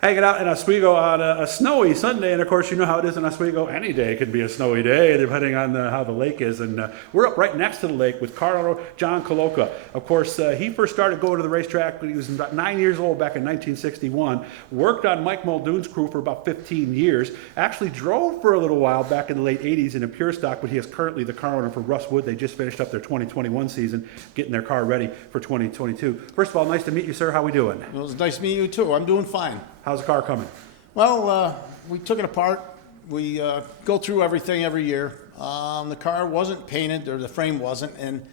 hanging out in Oswego on a snowy Sunday, and of course you know how it is in Oswego. Any day can be a snowy day, depending on how the lake is. And we're up right next to the lake with car owner John Colloca. Of course, he first started going to the racetrack when he was about 9 years old back in 1961. Worked on Mike Muldoon's crew for about 15 years. Actually drove for a little while back in the late 80s in a pure stock, but he is currently the car owner for Russ Wood. They just finished up their 2021 season, getting their car ready for 2022. First of all, nice to meet you, sir. How we doing? It was nice to meet you too. I'm doing fine. How's the car coming? Well, we took it apart. We go through everything every year. The car wasn't painted, or the frame wasn't, and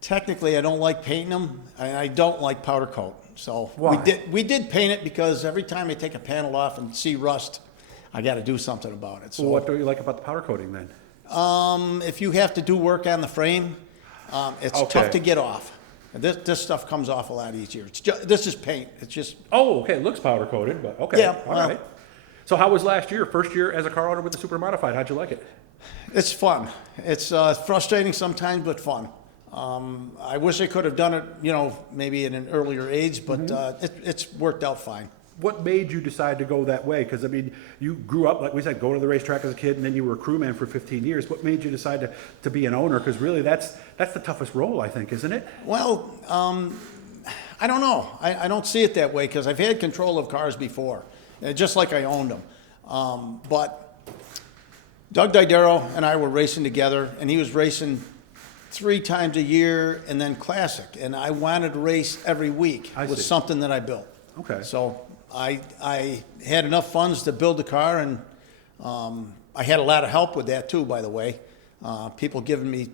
technically I don't like painting them, and I don't like powder coat. So Why? we did paint it because every time I take a panel off and see rust, I got to do something about it. So Well, what do you like about the powder coating then? if you have to do work on the frame, it's Okay. tough to get off. This stuff comes off a lot easier. This is paint. It's just Oh, okay. It looks powder coated, but okay. Yeah, All well- right. So how was last year? First year as a car owner with the Super Modified. How'd you like it? It's fun. It's frustrating sometimes, but fun. I wish I could have done it, maybe at an earlier age, but it's worked out fine. What made you decide to go that way? Because, I mean, you grew up, like we said, going to the racetrack as a kid, and then you were a crewman for 15 years. What made you decide to be an owner? Because really, that's the toughest role, I think, isn't it? Well, I don't know. I don't see it that way because I've had control of cars before, just like I owned them. But Doug Didero and I were racing together, and he was racing 3 times a year and then Classic. And I wanted to race every week I with see. something that I built. Okay. So I had enough funds to build the car, and I had a lot of help with that too, by the way. People giving me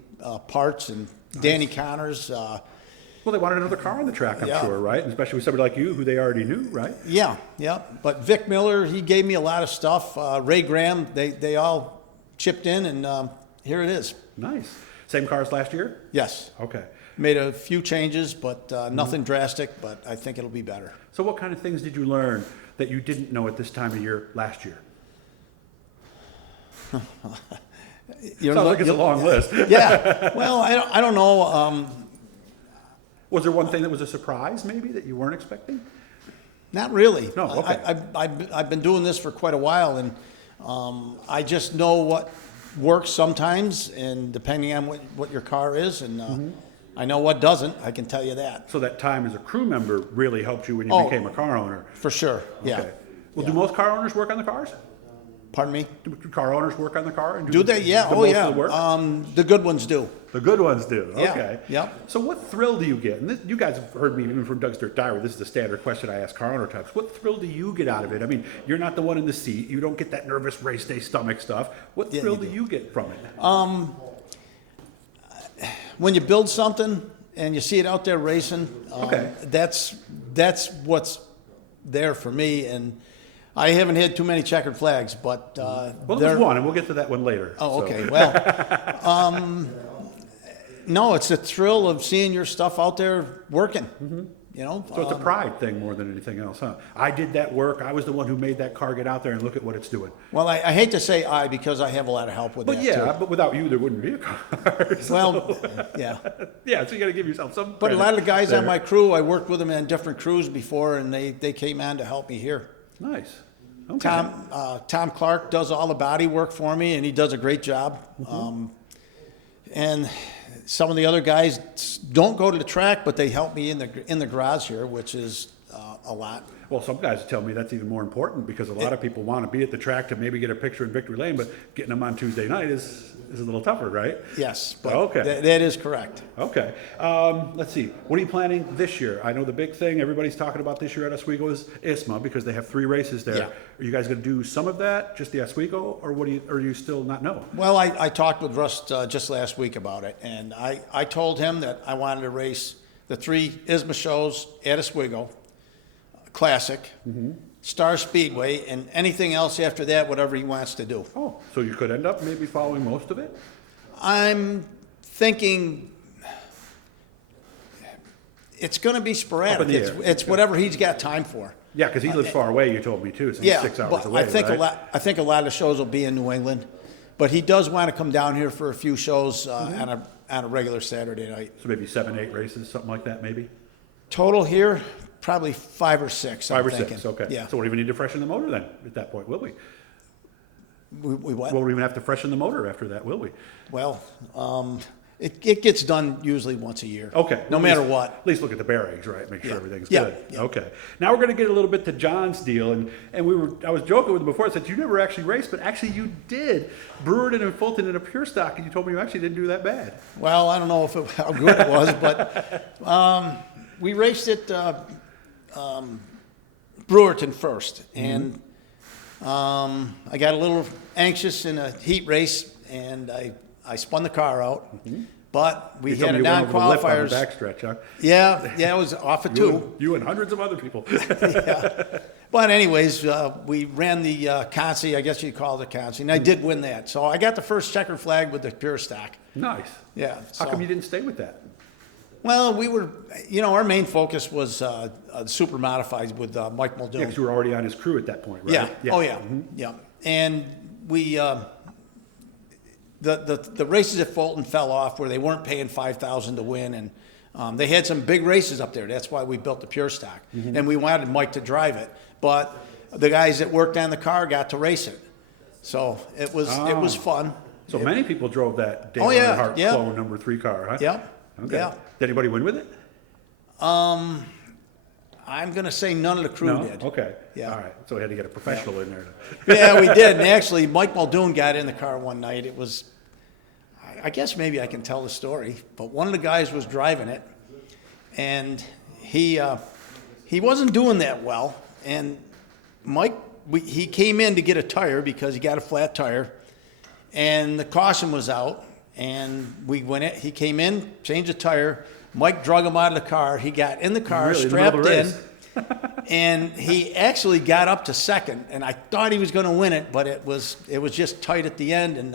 parts, and Danny Connors. Well, they wanted another car on the track, I'm Yeah. sure, right? And especially with somebody like you, who they already knew, right? Yeah. But Vic Miller, he gave me a lot of stuff. Ray Graham, they all chipped in, and here it is. Nice. Same cars last year? Yes. Okay. Made a few changes, but nothing drastic, but I think it'll be better. So what kind of things did you learn that you didn't know at this time of year last year? Sounds like it's a long list. Yeah. Well, I don't know. Was there one thing that was a surprise, maybe, that you weren't expecting? Not really. No, okay. I've been doing this for quite a while, and I just know what works sometimes, and depending on what your car is, and I know what doesn't. I can tell you that So that time as a crew member really helped you when you Oh. became a car owner. for sure. Yeah. Okay. Well, Yeah. do most car owners work on the cars? Pardon me. Do car owners work on the car? And Do they? Yeah. the Oh, most yeah. of the work? The good ones do. The good ones do. Yeah, Okay. yeah. So what thrill do you get? And this, you guys have heard me even from Doug's Dirt Diary. This is the standard question I ask car owner types. What thrill do you get out of it? I mean, you're not the one in the seat. You don't get that nervous race day stomach stuff. What Yeah, thrill you do do. you get from it? When you build something and you see it out there racing, Okay. that's what's there for me. And I haven't had too many checkered flags, but Well, they're- there's one, and we'll get to that one later. Oh, So- okay. Well, no, it's the thrill of seeing your stuff out there working. So it's a pride thing more than anything else, huh? I did that work. I was the one who made that car get out there and look at what it's doing. Well, I hate to say I because I have a lot of help with But that yeah, too. but without you, there wouldn't be a car. So- Well, yeah. yeah, so you got to give yourself some. But a lot of the guys on there. my crew, I worked with them in different crews before, and they came on to help me here. Nice. Okay. Tom Clark does all the body work for me, and he does a great job. And some of the other guys don't go to the track, but they help me in the garage here, which is a lot. Well, some guys tell me that's even more important because a lot of people want to be at the track to maybe get a picture in Victory Lane, but getting them on Tuesday night is a little tougher, right? Yes, but Okay. that is correct. Okay. Let's see. What are you planning this year? I know the big thing everybody's talking about this year at Oswego is ISMA because they have 3 races there. Yeah. Are you guys going to do some of that, just the Oswego, or what do you still not know? Well, I talked with Russ just last week about it, and I told him that I wanted to race the 3 ISMA shows at Oswego, Classic, Star Speedway, and anything else after that, whatever he wants to do. Oh, so you could end up maybe following most of it? I'm thinking it's going to be Up sporadic. in the It's, air. it's whatever he's got time for. Yeah, because he lives far away, you told me too, so he's Yeah, 6 hours but away, I think right? I think a lot of the shows will be in New England, but he does want to come down here for a few shows on a regular Saturday night. So maybe 7, 8 races, something like that, maybe? Total here, Probably 5 or 6. Five I'm or thinking. 6, okay. Yeah. So we don't even need to freshen the motor then at that point, will we? We what? Won't even have to freshen the motor after that, will we? Well, it gets done usually once a year. Okay. No At matter least- what. At least look at the bearings, right? Make sure Yeah. everything's Yeah. good. Yeah. Okay. Now we're going to get a little bit to John's deal, and I was joking with him before. I said you never actually raced, but actually you did. Brewerton and Fulton in a pure stock, and you told me you actually didn't do that bad. Well, I don't know how good it was, but we raced at Brewerton first, and I got a little anxious in a heat race, and I spun the car out. But we You told had me a you went over the lip on non-qualifiers. the backstretch, huh? Yeah, it was off of 2. You and hundreds of other people. But anyways, we ran the Consi, I guess you'd call it a Consi, and I did win that. So I got the first checker flag with the pure stock. Nice. Yeah. How come you didn't stay with that? Well, we were, our main focus was super modifieds with Mike Muldoon. Yeah, because you were already on his crew at that point, right? Yeah. Oh, yeah. Yeah. And we, the races at Fulton fell off where they weren't paying $5,000 to win, and they had some big races up there. That's why we built the pure stock, and we wanted Mike to drive it. But the guys that worked on the car got to race it, so it was fun. So many people drove that Dale Oh, yeah, Earnhardt yeah. clone number 3 car, huh? Yep. Okay. Yeah. Did anybody win with it? I'm gonna say none of the crew No? did. Okay. Yeah. All right. So we had to get a professional in there. Yeah, we did. And actually, Mike Muldoon got in the car one night. It was, I guess maybe I can tell the story, but one of the guys was driving it, and he wasn't doing that well. And Mike, he came in to get a tire because he got a flat tire, and the caution was out. And he came in, changed the tire. Mike drug him out of the car. He got in the car, Really, in the middle of strapped the in. race? And he actually got up to second, and I thought he was going to win it, but it was just tight at the end, and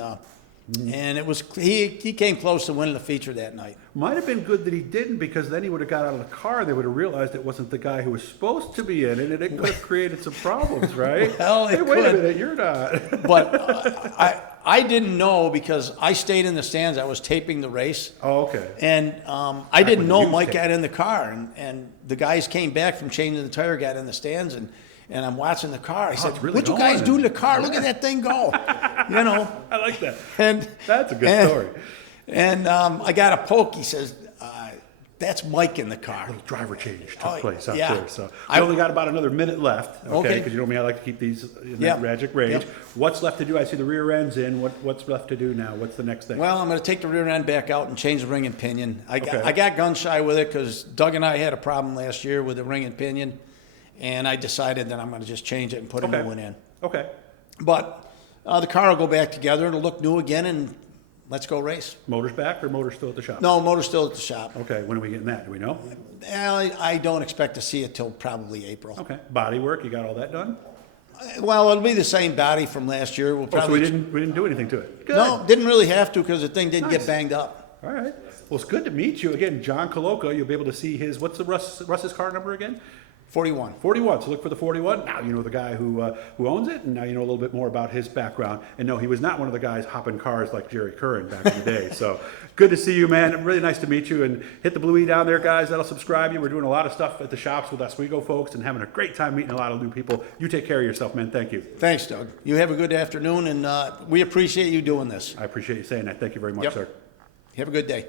it was he came close to winning the feature that night. Might have been good that he didn't, because then he would have got out of the car. They would have realized it wasn't the guy who was supposed to be in it, and it could have created some problems, right? Well, it hey, wait could. a minute, you're not. But I didn't know because I stayed in the stands. I was taping the race. Oh, okay. And I when didn't the know news Mike came. got in the car, and the guys came back from changing the tire, got in the stands, and I'm watching the car. I said, it's really "What'd you guys going." do to the car? Look at that thing go!" I like that. And That's a good story. And I got a poke. He says, "That's Mike in the car." Driver change took Oh, place out yeah. there. So I- we only got about another minute left, okay? Okay. Because you know me, I like to keep these in Yeah. that magic range. Yep. What's left to do? I see the rear end's in. What's left to do now? What's the next thing? Well, I'm going to take the rear end back out and change the ring and pinion. I Okay. got gun shy with it because Doug and I had a problem last year with the ring and pinion, and I decided that I'm going to just change it and put a Okay. new one in. Okay. But the car will go back together. It'll look new again, and let's go race. Motor's back or motor's still at the shop? No, motor's still at the shop. Okay, when are we getting that? Do we know? I don't expect to see it till probably April. Okay. Body work, you got all that done? Well, it'll be the same body from last year. We'll Oh, so probably we didn't do anything to it. Good. No, didn't really have to because the thing didn't Nice. get banged up. All right. Well, it's good to meet you again, John Colloca. You'll be able to see what's the Russ's car number again? 41. 41. So look for the 41. Now you know the guy who owns it, and now you know a little bit more about his background. And no, he was not one of the guys hopping cars like Jerry Curran back in the day. So good to see you, man. Really nice to meet you. And hit the blue E down there, guys. That'll subscribe you. We're doing a lot of stuff at the shops with Oswego folks and having a great time meeting a lot of new people. You take care of yourself, man. Thank you. Thanks, Doug. You have a good afternoon, and we appreciate you doing this. I appreciate you saying that. Thank you very much, Yep. sir. Have a good day.